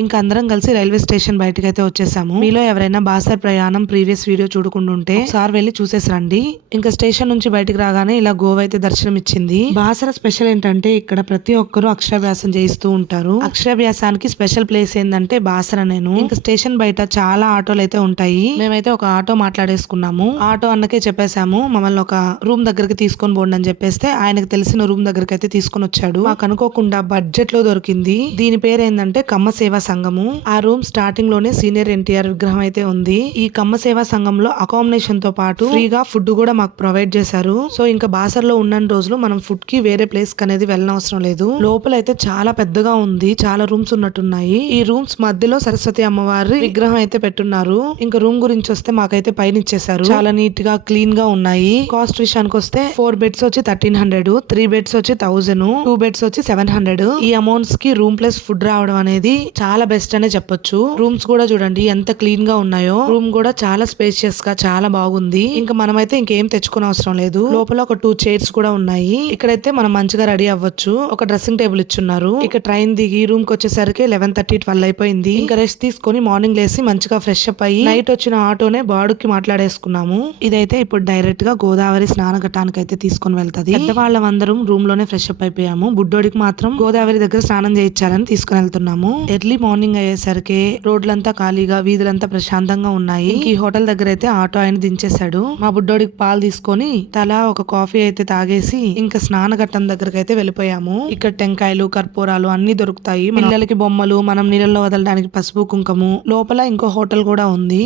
ఇంకా అందరం కలిసి రైల్వే స్టేషన్ బయటకు అయితే వచ్చేసాము. మీలో ఎవరైనా బాసర్ ప్రయాణం ప్రీవియస్ వీడియో చూడకుంటుంటే ఒకసారి వెళ్ళి చూసేసి రండి. ఇంకా స్టేషన్ నుంచి బయటకు రాగానే ఇలా గోవా అయితే దర్శనం ఇచ్చింది. బాసర స్పెషల్ ఏంటంటే ఇక్కడ ప్రతి ఒక్కరు అక్షరాభ్యాసం చేయిస్తూ ఉంటారు. అక్షరాభ్యాసానికి స్పెషల్ ప్లేస్ ఏంటంటే బాసర. నేను ఇంకా స్టేషన్ బయట చాలా ఆటోలు అయితే ఉంటాయి. మేమైతే ఒక ఆటో మాట్లాడేసుకున్నాము. ఆటో అన్నకే చెప్పేసాము మమ్మల్ని ఒక రూమ్ దగ్గరికి తీసుకొని పోండి అని చెప్పేస్తే ఆయనకు తెలిసిన రూమ్ దగ్గరికి అయితే తీసుకొని వచ్చాడు. మాకు అనుకోకుండా బడ్జెట్ లో దొరికింది. దీని పేరు ఏంటంటే కమ్మ సేవా సంఘము. ఆ రూమ్ స్టార్టింగ్ లోనే సీనియర్ ఎన్టీఆర్ విగ్రహం అయితే ఉంది. ఈ కమ్మ సేవా సంఘంలో అకామిడేషన్ తో పాటు ఫ్రీగా ఫుడ్ కూడా మాకు ప్రొవైడ్ చేశారు. సో ఇంకా బాసర్ లో ఉన్న రోజులు మనం ఫుడ్ కి వేరే ప్లేస్ కి అనేది వెళ్ళనవసరం లేదు. లోపల అయితే చాలా పెద్దగా ఉంది. చాలా రూమ్స్ ఉన్నట్టున్నాయి. ఈ రూమ్స్ మధ్యలో సరస్వతి అమ్మవారి విగ్రహం అయితే పెట్టున్నారు. ఇంకా రూమ్ గురించి వస్తే మాకైతే పైన ఇచ్చేసారు. చాలా నీట్ గా క్లీన్ గా ఉన్నాయి. కాస్ట్ విషయానికి వస్తే 4 బెడ్స్ వచ్చి 1300, 3 బెడ్స్ వచ్చి 1000, 2 బెడ్స్ వచ్చి 700. ఈ అమౌంట్స్ కి రూమ్ ప్లస్ ఫుడ్ రావడం అనేది చాలా బెస్ట్ అనే చెప్పొచ్చు. రూమ్స్ కూడా చూడండి ఎంత క్లీన్ గా ఉన్నాయో. రూమ్ కూడా చాలా స్పేషియస్ గా చాలా బాగుంది. ఇంకా మనమైతే ఇంకేం తెచ్చుకునే అవసరం లేదు. లోపల ఒక 2 చైర్స్ కూడా ఉన్నాయి. ఇక్కడైతే మనం మంచిగా రెడీ అవ్వచ్చు. ఒక డ్రెస్సింగ్ టేబుల్ ఇచ్చున్నారు. ఇక ట్రైన్ దిగి రూమ్ కి వచ్చేసరికి 11:30, 12 అయిపోయింది. ఇంకా రెస్ట్ తీసుకొని మార్నింగ్ లేసి మంచిగా ఫ్రెష్ అప్ అయ్యి నైట్ వచ్చిన ఆటోనే బాడుకి మాట్లాడేసుకున్నాము. ఇదైతే ఇప్పుడు డైరెక్ట్ గా గోదావరి స్నానఘట్టానికి అయితే తీసుకొని వెళ్తది. పెద్దవాళ్ళందరం రూమ్ లోనే ఫ్రెష్ అప్ అయిపోయాము. బుడ్డోడికి మాత్రం గోదావరి దగ్గర స్నానం చేయించాలని తీసుకుని వెళ్తున్నాము. ఎర్లీ మార్నింగ్ అయ్యేసరికి రోడ్లంతా ఖాళీగా వీధులంతా ప్రశాంతంగా ఉన్నాయి. ఈ హోటల్ దగ్గర అయితే ఆటో ఆయన దించేశాడు. మా బుడ్డోడికి పాలు తీసుకొని తలా ఒక కాఫీ అయితే తాగేసి ఇంకా స్నానఘట్టం దగ్గరకు అయితే వెళ్ళిపోయాము. ఇక్కడ టెంకాయలు కర్పూరాలు అన్ని దొరుకుతాయి. పిల్లలకి బొమ్మలు, మనం నీళ్ళలో వదలడానికి పసుపు కుంకుమ. లోపల ఇంకో హోటల్ కూడా ఉంది.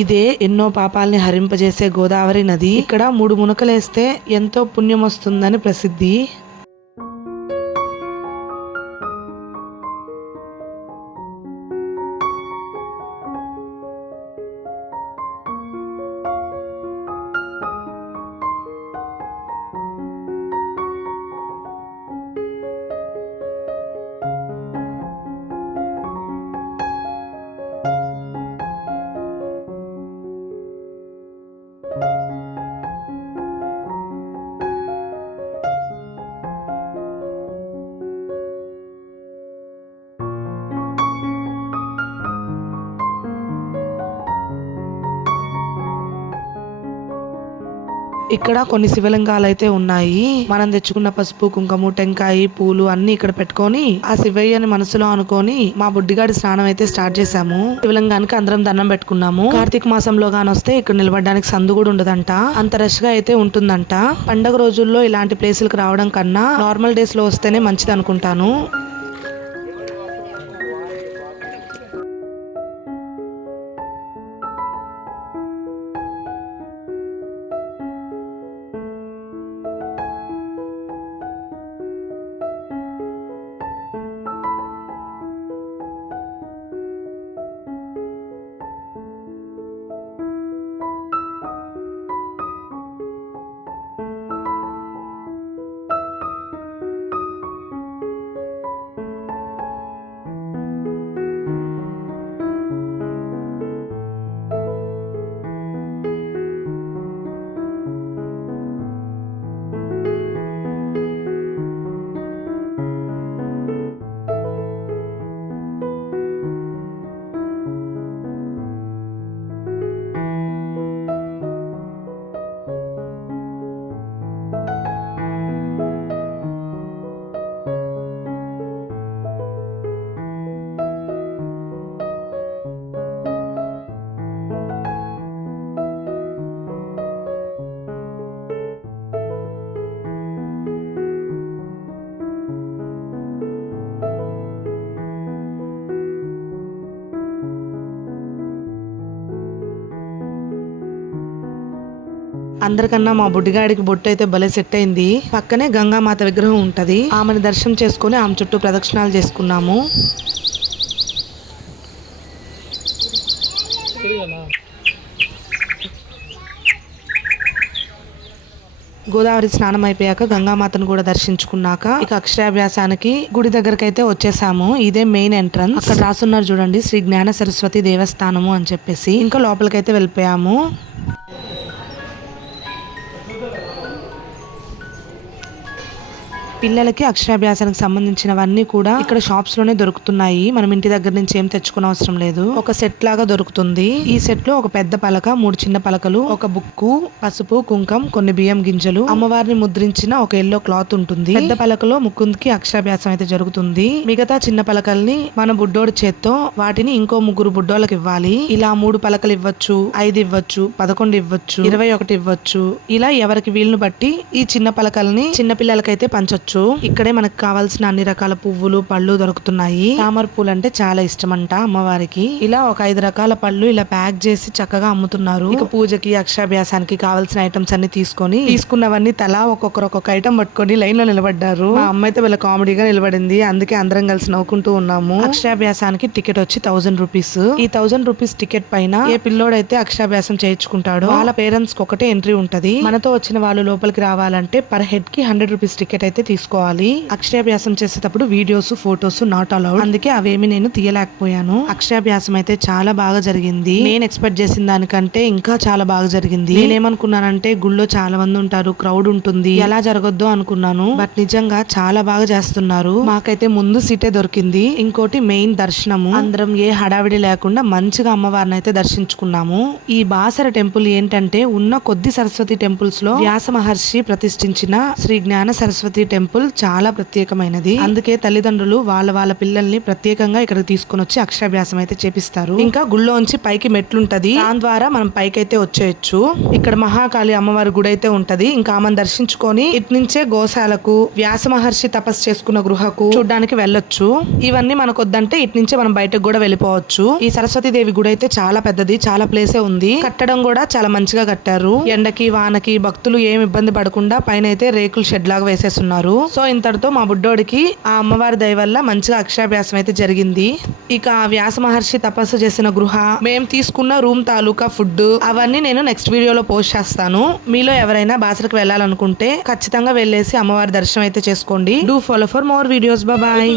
ఇదే ఎన్నో పాపాలని హరింపజేసే గోదావరి నది. ఇక్కడ 3 మునకలేస్తే ఎంతో పుణ్యం వస్తుందని ప్రసిద్ధి. ఇక్కడ కొన్ని శివలింగాలు అయితే ఉన్నాయి. మనం తెచ్చుకున్న పసుపు కుంకుమ టెంకాయ పూలు అన్ని ఇక్కడ పెట్టుకొని ఆ శివయ్యని మనసులో అనుకొని మా బుడ్డిగాడి స్నానం అయితే స్టార్ట్ చేసాము. శివలింగానికి అందరం దండం పెట్టుకున్నాము. కార్తీక మాసంలో గానొస్తే ఇక్కడ నిలబడడానికి సందు కూడా ఉండదంట. అంత రష్ గా అయితే ఉంటుందంట. పండగ రోజుల్లో ఇలాంటి ప్లేసులకు రావడం కన్నా నార్మల్ డేస్ లో వస్తేనే మంచిది అనుకుంటాను. అందరికన్నా మా బుడ్డిగాడికి బొట్టు అయితే భలే సెట్ అయింది. పక్కనే గంగామాత విగ్రహం ఉంటది. ఆమెను దర్శనం చేసుకుని ఆమె చుట్టూ ప్రదక్షిణాలు చేసుకున్నాము. గోదావరి స్నానం అయిపోయాక గంగామాతను కూడా దర్శించుకున్నాక ఇక అక్షరాభ్యాసానికి గుడి దగ్గరకు అయితే వచ్చేసాము. ఇదే మెయిన్ ఎంట్రన్స్. అక్కడ రాసున్నారు చూడండి, శ్రీ జ్ఞాన సరస్వతి దేవస్థానము అని చెప్పేసి. ఇంకా లోపలికైతే వెళ్ళిపోయాము. పిల్లలకి అక్షరాభ్యాసానికి సంబంధించినవన్నీ కూడా ఇక్కడ షాప్స్ లోనే దొరుకుతున్నాయి. మనం ఇంటి దగ్గర నుంచి ఏం తెచ్చుకునే అవసరం లేదు. ఒక సెట్ లాగా దొరుకుతుంది. ఈ సెట్ లో ఒక పెద్ద పలక, 3 చిన్న పలకలు, ఒక బుక్కు, పసుపు, కుంకం, కొన్ని బియ్యం గింజలు, అమ్మవారిని ముద్రించిన ఒక ఎల్లో క్లాత్ ఉంటుంది. పెద్ద పలకలో ముకుంద్కి అక్షరాభ్యాసం అయితే జరుగుతుంది. మిగతా చిన్న పలకల్ని మన బుడ్డోడి చేత్తో వాటిని ఇంకో 3 బుడ్డోళ్ళకి ఇవ్వాలి. ఇలా 3 పలకలు ఇవ్వచ్చు, 5 ఇవ్వచ్చు, 11 ఇవ్వచ్చు, 21 ఇవ్వచ్చు. ఇలా ఎవరికి వీలును బట్టి ఈ చిన్న పలకల్ని చిన్న పిల్లలకైతే పంచొచ్చు. ఇక్కడే మనకు కావాల్సిన అన్ని రకాల పువ్వులు, పళ్ళు దొరుకుతున్నాయి. తామర పూలు అంటే చాలా ఇష్టమంట అమ్మవారికి. ఇలా ఒక 5 రకాల పళ్ళు ఇలా ప్యాక్ చేసి చక్కగా అమ్ముతున్నారు. ఇక పూజకి, అక్షరాభ్యాసానికి కావాల్సిన ఐటమ్స్ అన్ని తీసుకున్నవన్నీ తలా ఒక్కొక్క ఐటమ్ పట్టుకొని లైన్ లో నిలబడ్డారు. మా అమ్మ అయితే వీళ్ళ కామెడీగా నిలబడింది. అందుకే అందరం కలిసి నవ్వుకుంటూ ఉన్నాము. అక్షరాభ్యాసానికి టికెట్ వచ్చి 1000 రూపీస్. ఈ 1000 రూపీస్ టికెట్ పైన ఏ పిల్లోడైతే అక్షరాభ్యాసం చేయించుకుంటాడో వాళ్ళ పేరెంట్స్ కి ఒకటే ఎంట్రీ ఉంటది. మనతో వచ్చిన వాళ్ళు లోపలికి రావాలంటే పర్ హెడ్ కి 100 రూపీస్ టికెట్ అయితే తీసుకోవాలి. అక్షరాభ్యాసం చేసేటప్పుడు వీడియోస్, ఫొటోస్ నాట్ అలౌడ్. అందుకే అవేమి నేను తీయలేకపోయాను. అక్షరాభ్యాసం అయితే చాలా బాగా జరిగింది. నేను ఎక్స్పెక్ట్ చేసిన దానికంటే ఇంకా చాలా బాగా జరిగింది. నేనేమనుకున్నానంటే గుళ్ళో చాలా మంది ఉంటారు, క్రౌడ్ ఉంటుంది, ఎలా జరగొద్దు అనుకున్నాను. బట్ నిజంగా చాలా బాగా చేస్తున్నారు. మాకైతే ముందు సీటే దొరికింది. ఇంకోటి మెయిన్ దర్శనము. అందరం ఏ హడావిడి లేకుండా మంచిగా అమ్మవారిని అయితే దర్శించుకున్నాము. ఈ బాసర టెంపుల్ ఏంటంటే ఉన్న కొద్ది సరస్వతి టెంపుల్స్ లో వ్యాస మహర్షి ప్రతిష్ఠించిన శ్రీ జ్ఞాన సరస్వతి టెంపుల్ చాలా ప్రత్యేకమైనది. అందుకే తల్లిదండ్రులు వాళ్ళ పిల్లల్ని ప్రత్యేకంగా ఇక్కడికి తీసుకుని వచ్చి అక్షరాభ్యాసం అయితే చేపిస్తారు. ఇంకా గుళ్ళోంచి పైకి మెట్లుంటది, దాని ద్వారా మనం పైకి అయితే వచ్చేయచ్చు. ఇక్కడ మహాకాళి అమ్మవారి గుడి అయితే ఉంటది. ఇంకా ఆమెను దర్శించుకొని ఇటు నుంచే గోశాలకు, వ్యాస మహర్షి తపస్సు చేసుకున్న గృహకు చూడ్డానికి వెళ్ళొచ్చు. ఇవన్నీ మనకు వద్దంటే ఇటు నుంచే మనం బయటకు కూడా వెళ్ళిపోవచ్చు. ఈ సరస్వతి దేవి గుడి అయితే చాలా పెద్దది, చాలా ప్లేసే ఉంది. కట్టడం కూడా చాలా మంచిగా కట్టారు. ఎండకి, వానకి భక్తులు ఏమి ఇబ్బంది పడకుండా పైన అయితే రేకుల షెడ్ లాగా వేసేస్తున్నారు. సో ఇంతటితో మా బుడ్డోడికి ఆ అమ్మవారి దయ వల్ల మంచిగా అక్షరాభ్యాసం అయితే జరిగింది. ఇక ఆ వ్యాస మహర్షి తపస్సు చేసిన గృహ, మేము తీసుకున్న రూమ్ తాలూకా ఫుడ్ అవన్నీ నేను నెక్స్ట్ వీడియోలో పోస్ట్ చేస్తాను. మీలో ఎవరైనా బాసరకు వెళ్ళాలనుకుంటే ఖచ్చితంగా వెళ్ళేసి అమ్మవారి దర్శనం అయితే చేసుకోండి. Do follow for more videos. Bye.